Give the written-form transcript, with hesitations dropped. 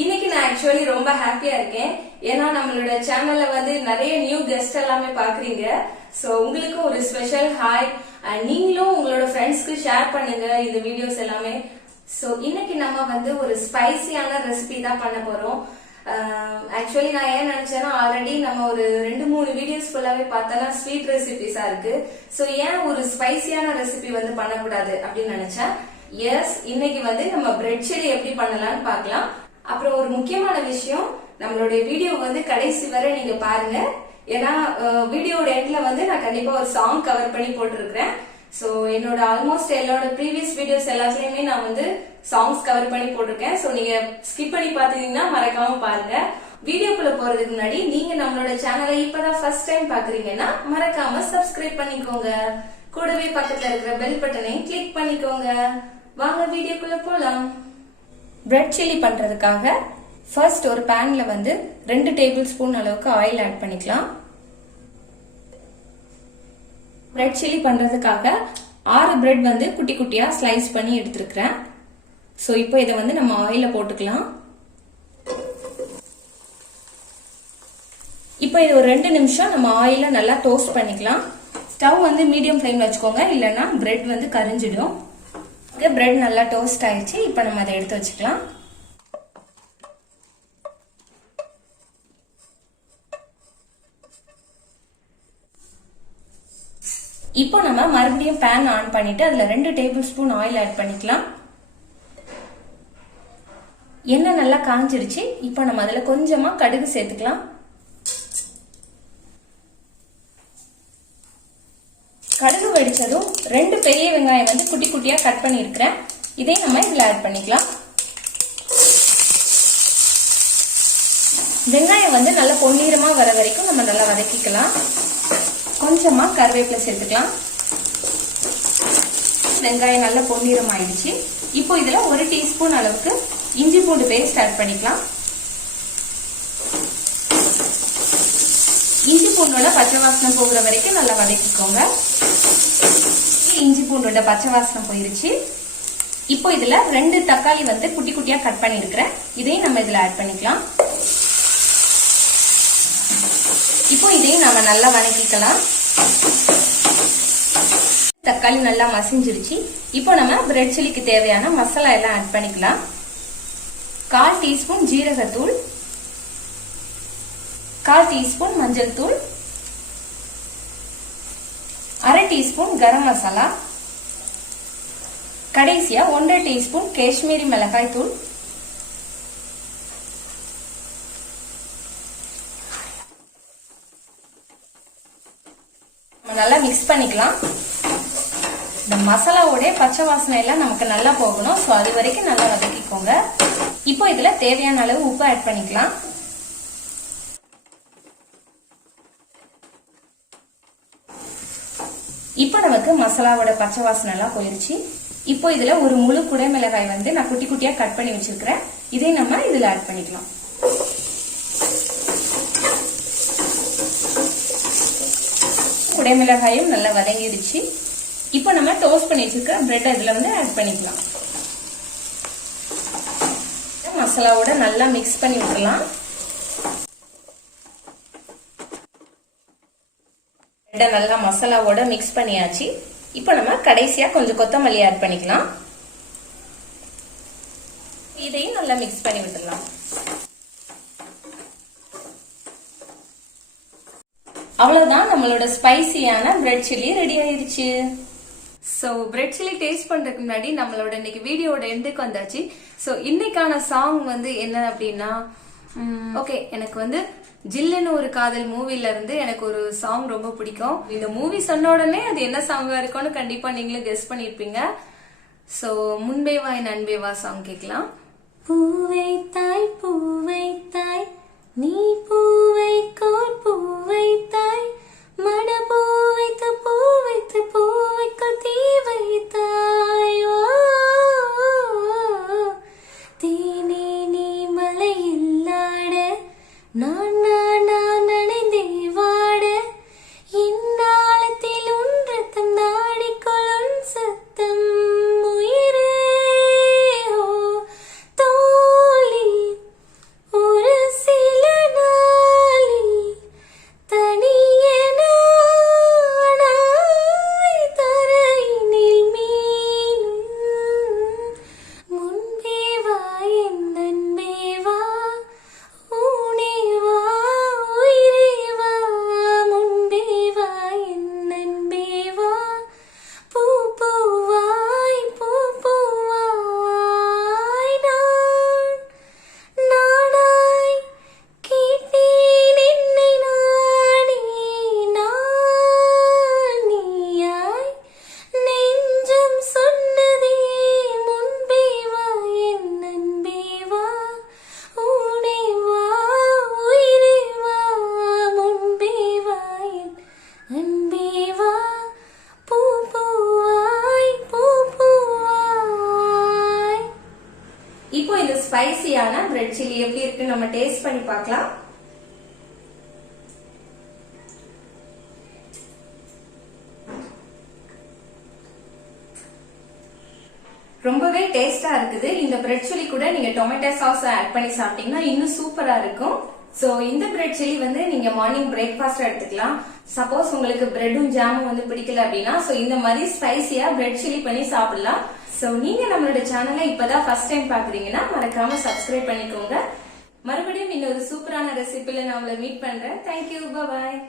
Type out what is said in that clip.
இன்னைக்கு நான் ஆக்சுவலி ரொம்ப ஹாப்பியா இருக்கேன். ஏன்னா நம்மளோட சேனல்ல வந்து நிறைய நியூ கெஸ்ட் எல்லாமே பாக்குறீங்க. சோ உங்களுக்கு ஒரு ஸ்பெஷல் ஹாய். நீங்களும் உங்களோட ஃப்ரெண்ட்ஸ்க்கு ஷேர் பண்ணுங்க இந்த வீடியோஸ் எல்லாமே. சோ இன்னைக்கு நம்ம வந்து ஒரு ஸ்பைசியான ரெசிபி தான் பண்ண போறோம். ஆக்சுவலி நான் ஏன் நினைச்சேன்னா ஆல்ரெடி நம்ம ஒரு 2-3 வீடியோஸ் ஃபுல்லாவே பார்த்தோம்னா ஸ்வீட் ரெசிபிஸா இருக்கு. சோ ஏன் ஒரு ஸ்பைசியான ரெசிபி வந்து பண்ணக்கூடாது அப்படின்னு நினைச்சேன். எஸ், இன்னைக்கு வந்து நம்ம பிரெட் சில்லி எப்படி பண்ணலாம்னு பார்க்கலாம். அப்புறம் ஒரு முக்கியமான விஷயம், நம்மளுடைய வீடியோ வந்து கடைசி வரை நீங்க பாருங்க. ஏன்னா வீடியோட எண்ட்ல வந்து நான் கண்டிப்பா ஒரு சாங் கவர் பண்ணி போட்டிருக்கிறேன். சோ என்னோட ஆல்மோஸ்ட் என்னோட ப்ரீவியஸ் வீடியோஸ் எல்லாத்துலயுமே நான் வந்து சாங்ஸ் கவர் பண்ணி போட்டிருக்கேன். சோ நீங்க ஸ்கிப் பண்ணி பாத்தீங்கன்னா மறக்காம பாருங்க. வீடியோக்குள்ள போறதுக்கு முன்னாடி நீங்க நம்மளோட சேனலை இப்பதான் ஃபர்ஸ்ட் டைம் பாக்குறீங்கன்னா மறக்காம சப்ஸ்கிரைப் பண்ணிக்கோங்க. கூடவே பக்கத்துல இருக்கிற பெல் பட்டனையும் கிளிக் பண்ணிக்கோங்க. வாங்க வீடியோக்குள்ள போலாம். பிரெட் சில்லி பண்றதுக்காக ஃபர்ஸ்ட் ஒரு பேன்ல வந்து 2 டேபிள் ஸ்பூன் அளவுக்கு ஆயில் ஆட் பண்ணிக்கலாம். பிரெட் சில்லி பண்றதுக்காக 6 பிரெட் வந்து குட்டி குட்டியா ஸ்லைஸ் பண்ணி எடுத்துருக்கிறேன். சோ இப்போ இதை வந்து நம்ம ஆயில போட்டுக்கலாம். இப்போ இது ஒரு 2 நிமிஷம் நம்ம ஆயில நல்லா டோஸ்ட் பண்ணிக்கலாம். ஸ்டவ் வந்து மீடியம் ஃப்ளேம்ல வச்சுக்கோங்க, இல்லைன்னா பிரெட் வந்து கரிஞ்சிடும். பிரெட் நல்லா டோஸ்ட் ஆயிடுச்சு. இப்போ நம்ம அதை எடுத்து வச்சுக்கலாம். இப்போ நம்ம மறுபடியும் பேன் ஆன் பண்ணிட்டு அதுல 2 டேபிள் ஸ்பூன் ஆயில் ஆட் பண்ணிக்கலாம். எண்ணெய் நல்லா காஞ்சிருச்சு. இப்போ நம்ம அதுல கொஞ்சமா கடுகு சேர்த்துக்கலாம். கடுகு வெடிச்சதும் 2 பெரிய வெங்காயம் வந்து குட்டி குட்டியா கட் பண்ணி இருக்கிறேன். இதை நம்ம இதுல ஆட் பண்ணிக்கலாம். வெங்காயம் வந்து நல்லா பொன்னிறமா வர வரைக்கும் நம்ம நல்லா வதக்கிக்கலாம். கொஞ்சமா கருவேப்பிலை சேர்த்துக்கலாம். வெங்காயம் நல்லா பொன்னிறம் ஆயிடுச்சு. இப்போ இதுல 1 டீஸ்பூன் அளவுக்கு இஞ்சி பூண்டு பேஸ்ட் ஆட் பண்ணிக்கலாம். இஞ்சி பூண்டோட பச்சை வாசனை போகிற வரைக்கும் நல்லா வதக்கிக்கோங்க. இஞ்சி பூண்டோட பச்சை வாசனை போயிருச்சு. இப்போ இதுல 2 தக்காளி வந்து குட்டி குட்டியா கட் பண்ணி இருக்கிறேன். இதையும் நம்ம இதுல ஆட் பண்ணிக்கலாம். இப்போ இதையும் நம்ம நல்லா வதக்கிக்கலாம். தக்காளி நல்லா மசிஞ்சிருச்சு. இப்போ நம்ம பிரெட் சில்லிக்கு தேவையான மசாலா எல்லாம் ஆட் பண்ணிக்கலாம். 1/4 டீஸ்பூன் ஜீரகத்தூள், 1/4 டீஸ்பூன் மஞ்சள் தூள், 1/2 டீஸ்பூன் கரம் மசாலா, கடைசியா 1/2 டீஸ்பூன் காஷ்மீரி மிளகாய் தூள், நல்லா மிக்ஸ் பண்ணிக்கலாம். இந்த மசாலாவோட பச்சை வாசனை எல்லாம் நமக்கு நல்லா போகணும். சோ அது வரைக்கும் நல்லா வதக்கிக்கோங்க. இப்போ இதுல தேவையான அளவு உப்பு ஆட் பண்ணிக்கலாம். இப்போ நமக்கு மசாலாவோட பச்சை வாசனை எல்லாம் போயிருச்சு. இப்போ இதுல ஒரு முழு குடை மிளகாய் வந்து நான் குட்டி குட்டியா கட் பண்ணி வச்சிருக்கிறேன். இதை நம்ம இதுல ஆட் பண்ணிக்கலாம். குடை மிளகாயும் நல்லா வதங்கிடுச்சு. இப்போ நம்ம டோஸ்ட் பண்ணி வச்சிருக்கிற பிரெட் இதுல வந்து ஆட் பண்ணிக்கலாம். மசாலாவோட நல்லா மிக்ஸ் பண்ணி விட்டுலாம். நல்லா மசாலாவோட மிக்ஸ் பண்ணியாச்சு. இப்போ நம்ம கடைசியா கொஞ்சம் கொத்தமல்லி ஆட் பண்ணிக்கலாம். இதையும் நல்லா மிக்ஸ் பண்ணி விட்டுலாம். அவ்வளவுதான், நம்மளோட ஸ்பைசியான பிரெட் சில்லி ரெடி ஆயிருச்சு. சோ பிரெட் சில்லி டேஸ்ட் பண்றதுக்கு முன்னாடி நம்மளோட இன்னைக்கு வீடியோட எண்டுக்கு வந்தாச்சு. சோ இன்னைக்கான சாங் வந்து என்ன அப்படின்னா, ஓகே, எனக்கு வந்து ஜில்லுன்னு ஒரு காதல் மூவில இருந்து எனக்கு ஒரு சாங் ரொம்ப பிடிக்கும். இந்த மூவி சொன்ன உடனே அது என்ன சாங்கா இருக்கும்னு கண்டிப்பா நீங்களும் கெஸ் பண்ணிருப்பீங்க. சோ முன்பே வா என் அன்பே வா சாங் கேட்கலாம். பூவை தாய் நீ பூவை கோர் பூவை தாய் மட பூவைத்து பூவைக்குள் தீ வைத்தாயோ தேனே நீ மலையில் ஆட நான் நனைந்தே வாட இந்நாளத்தில் உன்றத்தம் நாடிக்கொள்ளும் சத்தம் உயிரே ஒரு சில நாளில் தனியனாய் தரையினில் மீனும் முன்பே வா என் அன்பே வா ஊனே வா உயிரே வா முன்பே வா என் அன்பே வா பூ பூவாய் நானாய் கேட்டேன் என்னை நானே நான் நீயாய் நெஞ்சம் சொன்னதே முன்பே வா என் அன்பே வா ஊனே வா உயிரே வா முன்பே வா என் அன்பே வா பூ பூவாய் இப்போ இந்த ஸ்பைசியான பிரெட் சில்லி எப்படி இருக்குன்னு நம்ம டேஸ்ட் பண்ணி பார்க்கலாம். ரொம்பவே டேஸ்டா இருக்குது. இந்த பிரெட் சில்லி கூட நீங்க டொமேட்டோ சாஸ் ஆட் பண்ணி சாப்பிட்டீங்கன்னா இன்னும் சூப்பரா இருக்கும். சோ இந்த பிரெட் சில்லி வந்து நீங்க மார்னிங் பிரேக்ஃபாஸ்ட் எடுத்துக்கலாம். சப்போஸ் உங்களுக்கு பிரெட்டும் ஜாமும் வந்து பிடிக்கல அப்படின்னா சோ இந்த மாதிரி ஸ்பைசியா பிரெட் சில்லி பண்ணி சாப்பிடலாம். சோ நீங்க நம்மளோட சேனலை இப்பதான் ஃபர்ஸ்ட் டைம் பாக்குறீங்கன்னா மறக்காம சப்ஸ்கிரைப் பண்ணிக்கோங்க. மறுபடியும் இன்னொரு சூப்பரான ரெசிபில நான் உங்களை மீட் பண்றேன். தேங்க்யூ, பாய்.